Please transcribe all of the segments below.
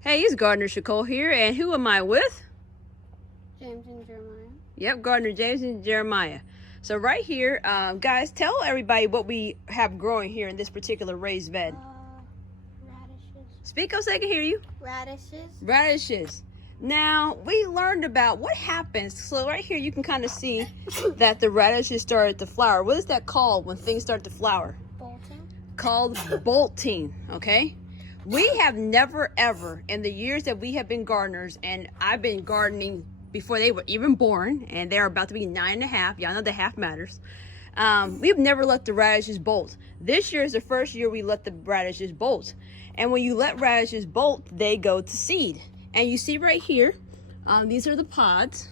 Hey, it's Gardener Shacole here, and who am I with? James and Jeremiah. Yep, Gardener James and Jeremiah. So right here, guys, tell everybody what we have growing here in this particular raised bed. Radishes. Speak up so I can hear you. Radishes. Radishes. Now, we learned about what happens. So right here, you can kind of see that the radishes started to flower. What is that called when things start to flower? Bolting. Called bolting, okay? We have never ever, in the years that we have been gardeners, and I've been gardening before they were even born, and they're about to be 9.5. Y'all know the half matters. We've never let the radishes bolt. This year is the first year we let the radishes bolt. And when you let radishes bolt, they go to seed. And you see right here, these are the pods.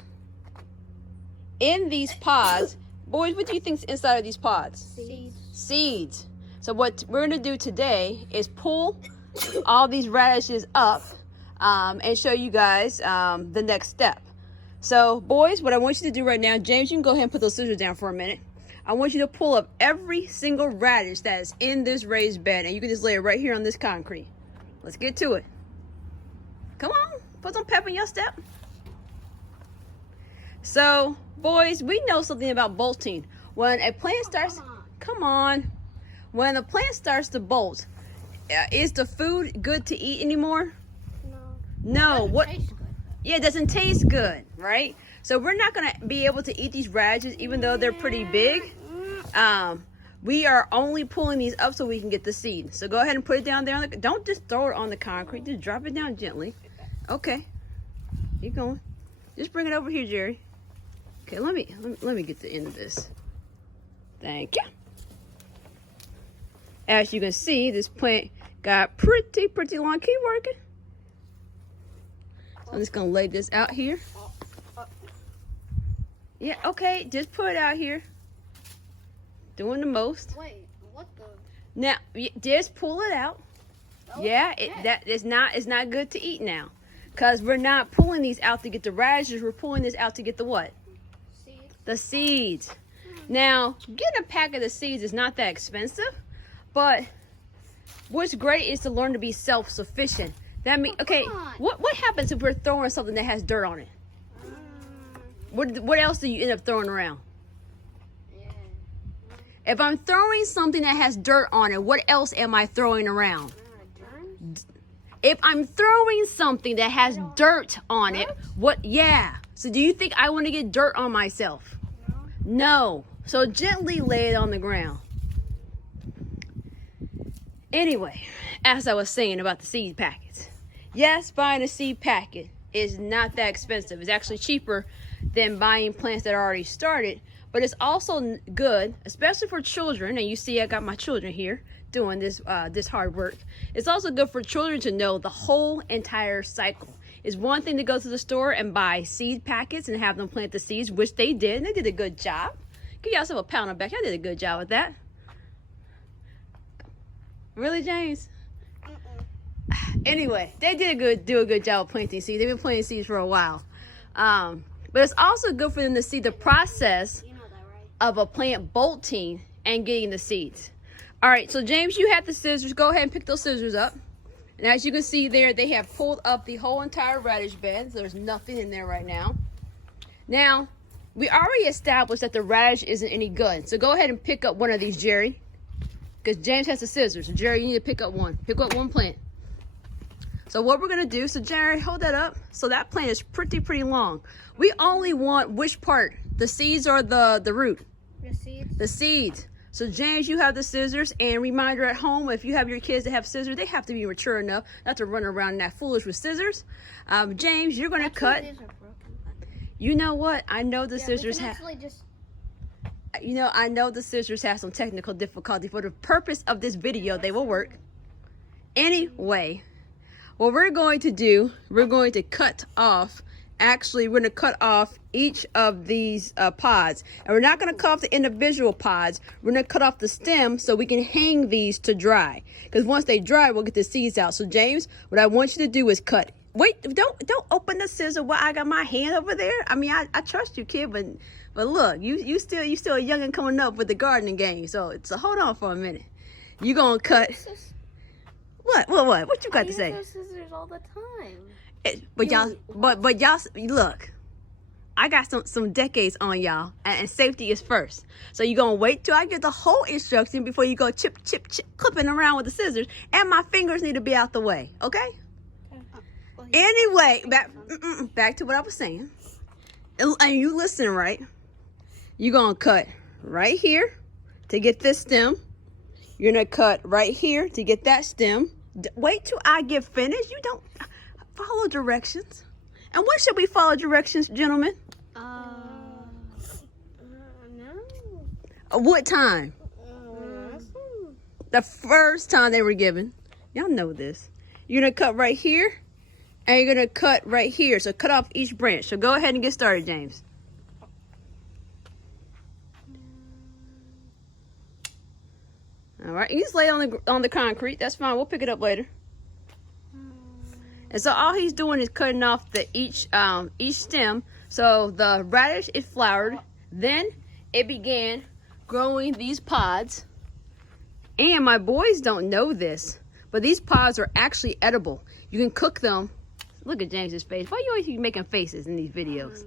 In these pods, boys, what do you think's inside of these pods? Seeds. Seeds. So what we're gonna do today is pull all these radishes up and show you guys the next step. So boys, what I want you to do right now, James, you can go ahead and put those scissors down for a minute. I want you to pull up every single radish that is in this raised bed, and you can just lay it right here on this concrete. Let's get to it. Come on, put some pep in your step. So boys, we know something about bolting. When a plant starts, come on, when a plant starts to bolt, is the food good to eat anymore? No. What? Yeah, it doesn't taste good, right? So we're not gonna be able to eat these radishes, even though they're pretty big. We are only pulling these up so we can get the seed. So go ahead and put it down there. Don't just throw it on the concrete. Just drop it down gently. Okay. Keep going. Just bring it over here, Jerry. Okay, let me get the end of this. Thank you. As you can see, this plant got pretty long. Keep working. So I'm just gonna lay this out here. Yeah, okay, just put it out here. Doing the most. Wait, what the? Now, just pull it out. Oh, yeah, it's not good to eat now, cause we're not pulling these out to get the radishes. We're pulling this out to get the what? Seeds. The seeds. Now, getting a pack of the seeds is not that expensive, but what's great is to learn to be self-sufficient. That means, okay, what happens if we're throwing something that has dirt on it? What else do you end up throwing around? Yeah. If I'm throwing something that has dirt on it, what else am I throwing around? Germs? If I'm throwing something that has dirt on it, what? Yeah. So do you think I want to get dirt on myself? No. So gently lay it on the ground. Anyway, as I was saying about the seed packets. Yes, buying a seed packet is not that expensive. It's actually cheaper than buying plants that are already started, but it's also good, especially for children. And you see I got my children here doing this this hard work. It's also good for children to know the whole entire cycle. It's one thing to go to the store and buy seed packets and have them plant the seeds, which they did, and they did a good job. Give yourself a pound on the back. I did a good job with that. Really, James? Anyway, they did do a good job of planting seeds. They've been planting seeds for a while. But it's also good for them to see the process of a plant bolting and getting the seeds. All right, so James, you have the scissors. Go ahead and pick those scissors up. And as you can see there, they have pulled up the whole entire radish bed. So there's nothing in there right now. Now, we already established that the radish isn't any good. So go ahead and pick up one of these, Jerry. Because James has the scissors. So Jerry, you need to pick up one. Pick up one plant. So what we're going to do, so Jerry, hold that up. So that plant is pretty long. We only want which part? The seeds or the root? The seeds. The seeds. So James, you have the scissors. And reminder at home, if you have your kids that have scissors, they have to be mature enough not to run around that foolish with scissors. James, you're going to cut. You know what? I know the scissors have. You know, I know the scissors have some technical difficulty. For the purpose of this video, they will work. Anyway, what we're going to do, we're going to cut off, actually, we're going to cut off each of these pods. And we're not going to cut off the individual pods. We're going to cut off the stem so we can hang these to dry. Because once they dry, we'll get the seeds out. So, James, what I want you to do is cut. Wait, don't open the scissor while I got my hand over there. I mean, I trust you, kid, but look, you still a youngin' coming up with the gardening game. So hold on for a minute. You gonna cut? What you got to say? Scissors scissors all the time. But y'all, but y'all, look. I got some decades on y'all, and safety is first. So you're gonna wait till I get the whole instruction before you go chip, clipping around with the scissors, and my fingers need to be out the way, okay? Well, Anyway, back to what I was saying. And you listen, right? You're gonna cut right here to get this stem. You're gonna cut right here to get that stem. Wait till I get finished. You don't follow directions. And when should we follow directions, gentlemen? No. What time? The first time they were given. Y'all know this. You're gonna cut right here, and you're gonna cut right here. So cut off each branch. So go ahead and get started, James. All right, you just lay it on the concrete. That's fine. We'll pick it up later. And so all he's doing is cutting off each stem. So the radish is flowered. Then it began growing these pods. And my boys don't know this, but these pods are actually edible. You can cook them. Look at James's face. Why you always keep making faces in these videos?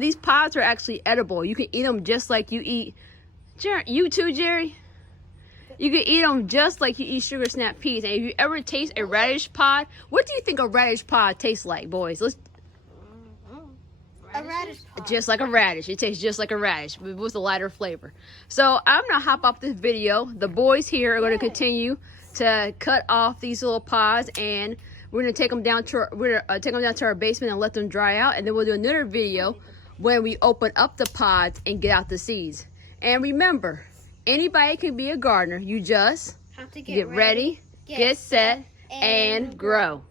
These pods are actually edible. You can eat them just like you eat. You too, Jerry? You can eat them just like you eat sugar snap peas. And if you ever taste a radish pod, what do you think a radish pod tastes like, boys? A radish pod. Just like a radish. It tastes just like a radish with a lighter flavor. So I'm going to hop off this video. The boys here are going to continue to cut off these little pods, and we're going to take them down to our basement and let them dry out. And then we'll do another video when we open up the pods and get out the seeds. And remember, anybody can be a gardener. You just Have to get ready, get set, and grow.